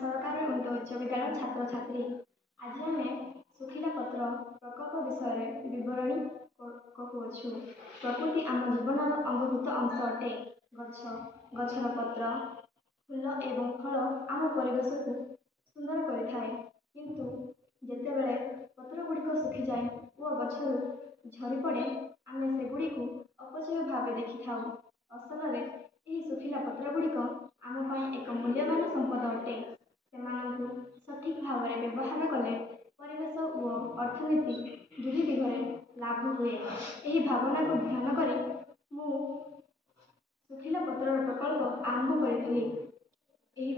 ସରକାରୀ ଉଚ୍ଚ ବିଦ୍ୟାଳୟ ଛାତ୍ରଛାତ୍ରୀ। ଆଜି ଆମେ ଶୁଖିଲା ପତ୍ର ପ୍ରକଳ୍ପ ବିଷୟରେ ବିବରଣୀ କହୁଅଛୁ। ପ୍ରକୃତି ଆମ ଜୀବନର ଅଙ୍ଗଭୂତ ଅଂଶ ଅଟେ। ଗଛର ପତ୍ର, ଫୁଲ ଏବଂ ଫଳ ଆମ ପରିବେଶକୁ ସୁନ୍ଦର କରିଥାଏ। କିନ୍ତୁ ଯେତେବେଳେ ପତ୍ରଗୁଡ଼ିକ ଶୁଖିଯାଏ ଓ ଗଛରୁ ଝଡ଼ିପଡ଼େ, ଆମେ ସେଗୁଡ଼ିକୁ ଅପଚୟ ଭାବେ ଦେଖିଥାଉ। ଅସଲରେ ଏହି ଶୁଖିଲା ପତ୍ରଗୁଡ଼ିକ ଆମ ପାଇଁ ଏକ ମୂଲ୍ୟବାନ ସମ୍ପଦ ଅଟେ। ସେମାନଙ୍କୁ ସଠିକ୍ ଭାବରେ ବ୍ୟବହାର କଲେ ପରିବେଶ ଓ ଅର୍ଥନୀତି ଦୁଇ ଦିଗରେ ଲାଭ ହୁଏ। ଏହି ଭାବନାକୁ ଧ୍ୟାନ କରି ମୁଁ ଶୁଖିଲା ପତ୍ରର ପ୍ରକଳ୍ପ ଆରମ୍ଭ କରିଥିଲି। ଏହି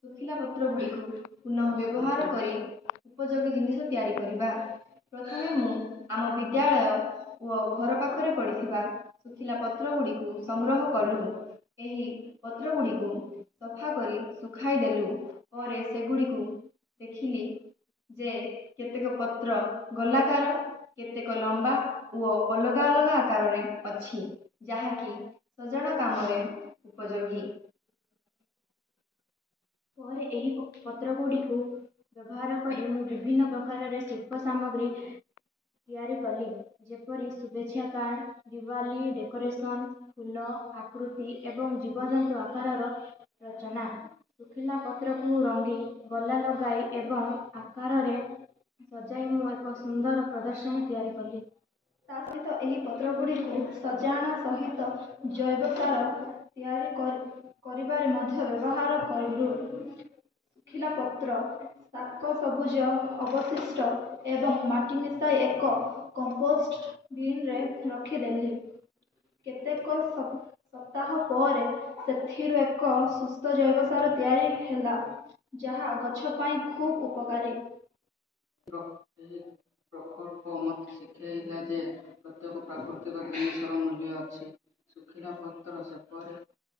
ଶୁଖିଲା ପତ୍ରଗୁଡ଼ିକୁ ପୁନଃ ବ୍ୟବହାର କରି ଉପଯୋଗୀ ଜିନିଷ ତିଆରି କରିବା। ପ୍ରଥମେ ମୁଁ ଆମ ବିଦ୍ୟାଳୟ ଓ ଘର ପାଖରେ ପଡ଼ିଥିବା ଶୁଖିଲା ପତ୍ରଗୁଡ଼ିକୁ ସଂଗ୍ରହ କଲୁ। ଏହି ପତ୍ରଗୁଡ଼ିକୁ ସଫା କରି ଶୁଖାଇ ଦେଲୁ। ପରେ ସେଗୁଡ଼ିକୁ ଦେଖିଲି ଯେ କେତେକ ପତ୍ର ଗୋଲାକାର, କେତେକ ଲମ୍ବା ଓ ଅଲଗା ଅଲଗା ଆକାରରେ ଅଛି, ଯାହାକି ସଜାଡ଼ କାମରେ ଉପଯୋଗୀ। ପରେ ଏହି ପତ୍ରଗୁଡ଼ିକୁ ବ୍ୟବହାର କରି ମୁଁ ବିଭିନ୍ନ ପ୍ରକାରର ଶିଳ୍ପ ସାମଗ୍ରୀ ତିଆରି କଲି, ଯେପରି ଶୁଭେଚ୍ଛା କାର୍ଡ଼, ଦିୱାଲୀ ଡେକୋରେସନ୍, ଫୁଲ, ଆକୃତି ଏବଂ ଜୀବଜନ୍ତୁ ଆକାରର ରଚନା। ଶୁଖିଲା ପତ୍ରକୁ ରଙ୍ଗି, ଗଲା ଲଗାଇ ଏବଂ ଆକାରରେ ସଜାଇ ମୁଁ ଏକ ସୁନ୍ଦର ପ୍ରଦର୍ଶନୀ ତିଆରି କଲି। ତା ସହିତ ଏହି ପତ୍ରଗୁଡ଼ିକୁ ସଜାଣ ସହିତ ଜୈବ ସାର ତିଆରି କରିବାରେ ମଧ୍ୟ ବ୍ୟବହାର କଲୁ। ଶୁଖିଲା ପତ୍ର, ଶାକ ସବୁଜ ଅବଶିଷ୍ଟ ଏବଂ ମାଟି ମିଶାଇ ଏକ କମ୍ପୋଷ୍ଟ ବିନ୍ରେ ରଖିଦେଲି। କେତେକ ସପ୍ତାହ ପରେ ସେଥିରୁ ଏକ ସୁସ୍ଥ ଜୈବ ସାର ତିଆରି ହେଲା, ଯାହା ଗଛ ପାଇଁ ଖୁବ୍ ଉପକାରୀ। ଏହି ପ୍ରକଳ୍ପ ମୋତେ ଶିଖାଇଲା ଯେ ପ୍ରତ୍ୟେକ ପ୍ରାକୃତିକ ଜିନିଷର ମୂଲ୍ୟ ଅଛି। ଶୁଖିଲା ପତ୍ର ସେପରି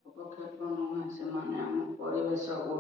ଅବକ୍ଷେପ ନୁହେଁ, ସେମାନେ ଆମ ପରିବେଶ ଓ